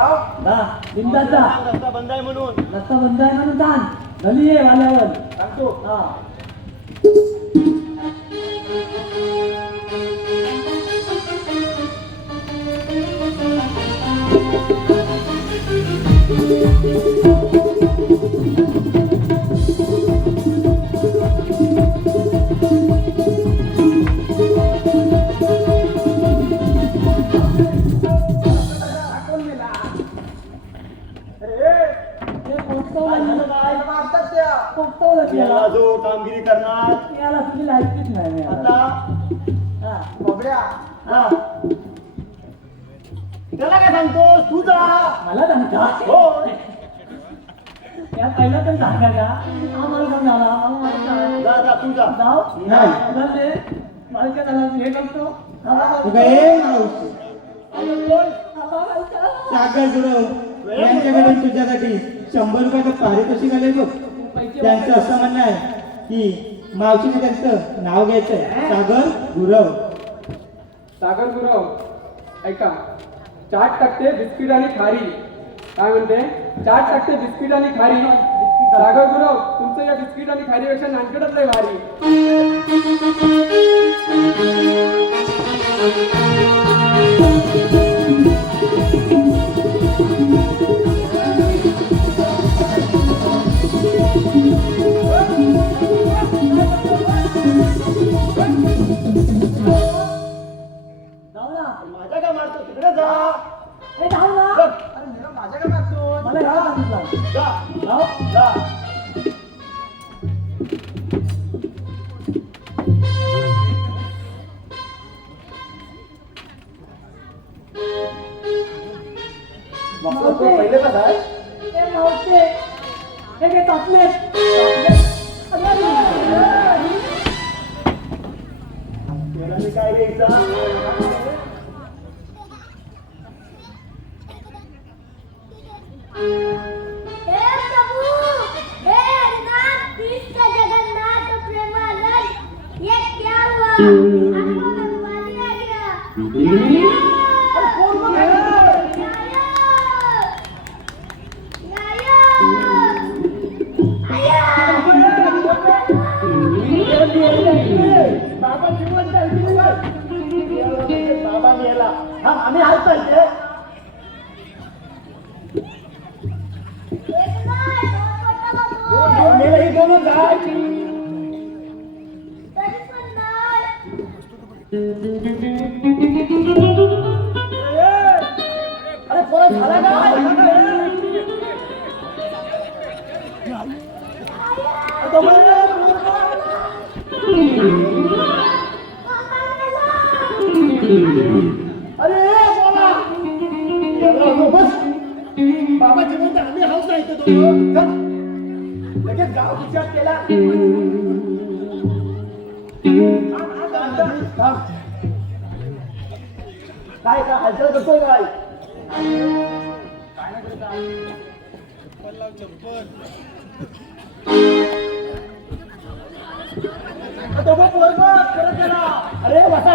हा, रस्ता बंद आहे म्हणून रस्ता बंद आहे म्हणून. सांग घरी ये सांगतो. हा. जाऊ नाही. झाला हे करतो मावशी. सांगता. सागर गुरव यांच्याकडे तुझ्यासाठी शंभर रुपयाचं पारितोषिक आले बघ. त्यांचं असं म्हणणं आहे की मावशीने त्यांचं नाव घ्यायचंय. सागर गुरव. सागर गुरव ऐका चाट टाकते बिस्किट आणि खारी. काय म्हणते? चाट टाकते बिस्किट आणि खारी. सागर गुरव तुमचं या बिस्किट आणि खारीपेक्षा नानकडच लय भारी. जा. क्या लगेच गाव विचार केला थांब, थांब, थांब, थांब. काय काय हालचाल करतोय काय तो बघ, वर बघ, परत गेला. अरे बसा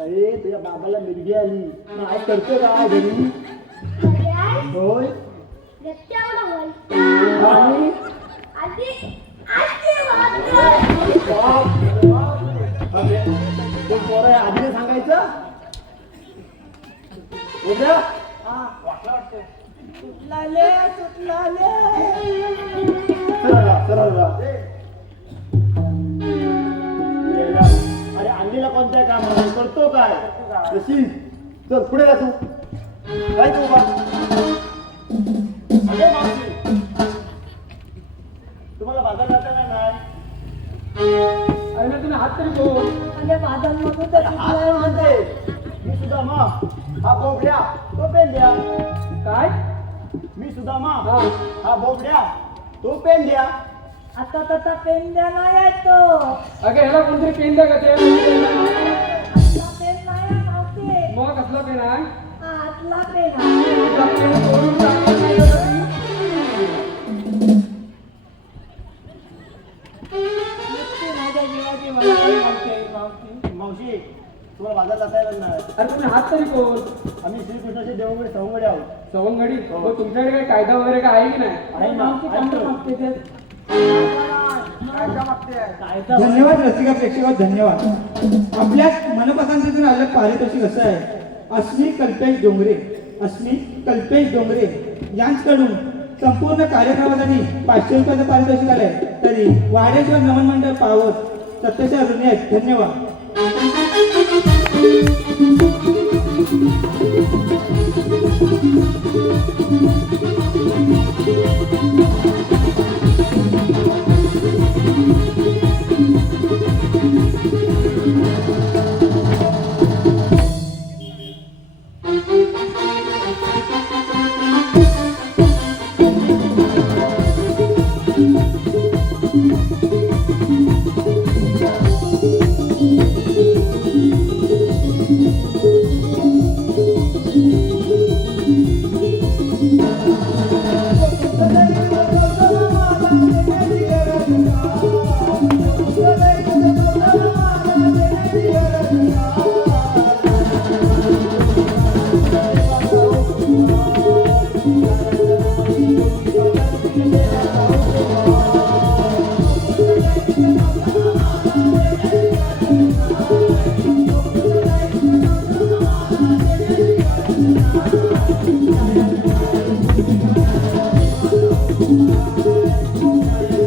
अरे तुझ्या बाबाला मिरगी आली मग आज करतो काय घरी अरे आई, होय रस्त्यावर बोलता. आणि आधी आधी बोलतो. अरे आणलेला कोणत्या काम करतो काय? जशी चल पुढे जा तू. काय तू. तुम्हाला बाजार जाता का नाही? अरे ना तुम्ही हात तरी बोल माझा नको तर हात सुटलाय म्हणते मी सुद्धा मग हा बोबड्या. तो पेन द्या काय? मी सुद्धा मग हा. हा बोबड्या. तो पेन द्या आता तसा पेन द्या नाही येतो अगं ह्याला कोणतरी पेन द्या का ते? पेन नाही मग कसला पेन आहे? आतला पेन आहे. पेन तोडून अरे तुम्ही हात तरी बोल आम्ही श्रीकृष्णाचे देवगडे सवंगडे आहोत. सवंगडी? हो. तुमच्याकडे काही कायदा वगैरे काय आहे की नाही? आहे ना. आहे धन्यवाद रसिका प्रेक्षक धन्यवाद. आपल्या मनपसंतीतून आलेलं पारितोषिक असं आहे? अस्मी कल्पेश डोंगरे अस्मी कल्पेश डोंगरे यांच्याकडून संपूर्ण कार्यक्रमासाठी पाचशे रुपयाचं पारितोषिक आलंय तरी वाडेश्वर नमन मंडळ पावत ऋणी आहेत धन्यवाद. Música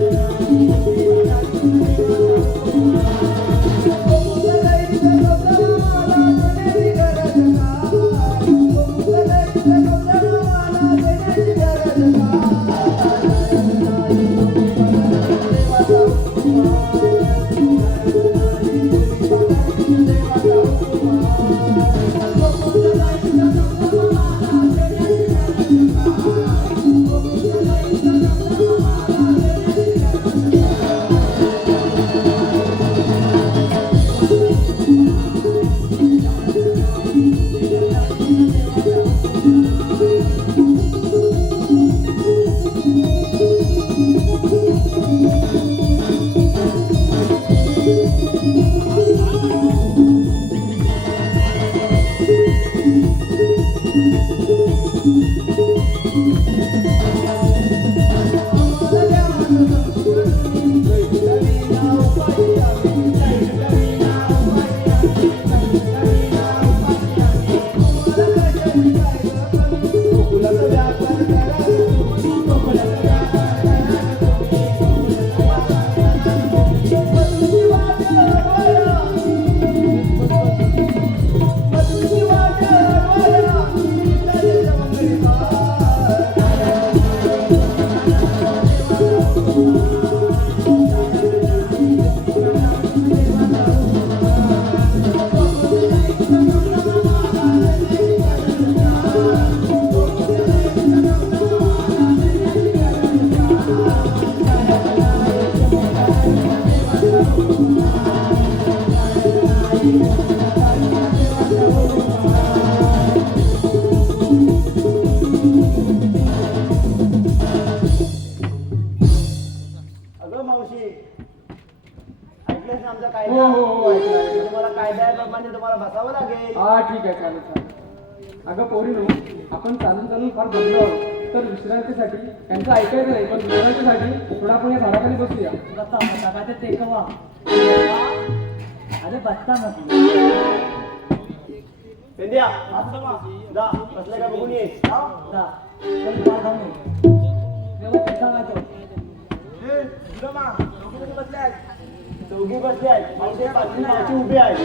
अगं पोरीनो आपण चालून चालून फार दमलो आहोत. तर विश्रांतीसाठी त्यांचं ऐकायचं नाही पण विश्रांतीसाठी थोडा आपण या झाडाखाली बसूया बत्ता बत्ता काय ते टेकवा अरे व्यवस्थित सांगायचं चौघी बसले आहेत. उभी आहे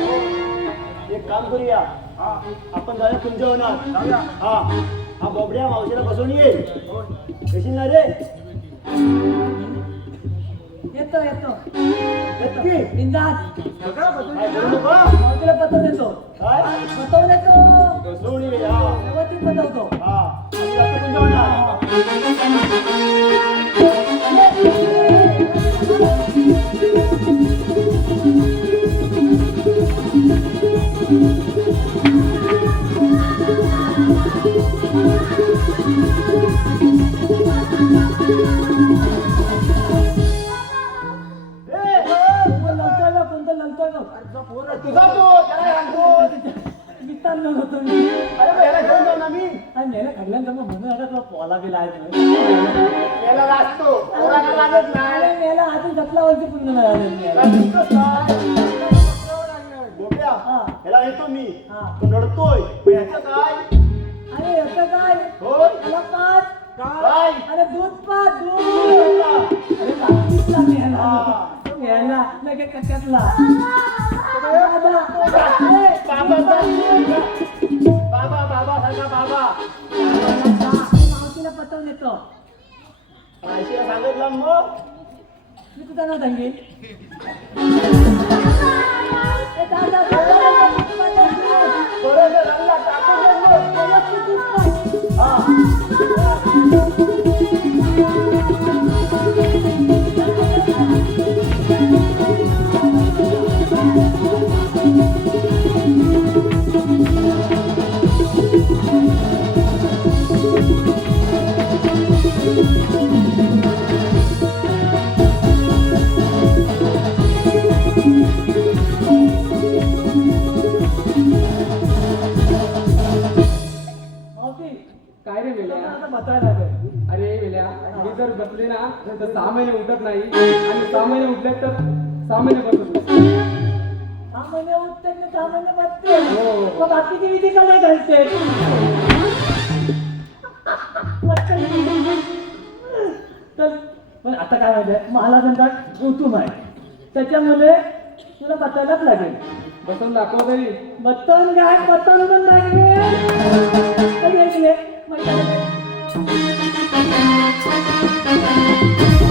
एक काम करूया. आपण जाऊया तुमच्या होणार हा. हा बोबड्या मावशीला बसवून ये. येशील ना रे? येतो येतो. बिंदास. काय करू नको मावशीला पत्र देतो काय? बसवून येतो. बसवून ये हा. व्यवस्थित बसवतो हा. आम्ही जातो तुमच्या ह्याला येतो मी. हा. रडतोय पण ह्याचं काय? अरे येतं काय? होय? त्याला पाच. काय? अरे दूध पाच दूध. अरे लागलीच मेला. हा. तो लगेच कशातला बाबा. बाबा बाबा. सांगा बाबा मावशीला पटवून येतो. सांगितलं मग. मी तुझं नाव सांगेन. बसले ना तर सहा महिने उठत नाही. आणि सहा महिने उठले तर सहा महिने बसत सामान्य उठते आणि सामान्य बसते. हो. मग बाकीची विधी का नाही घालते? तर पण आता काय माहितीये मला समजा ऋतू आहे. त्याच्यामुळे तुला बसायलाच लागेल. बसून दाखव तरी. बत्तन काय बत्तन पण लागेल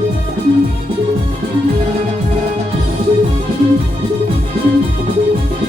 Thank you.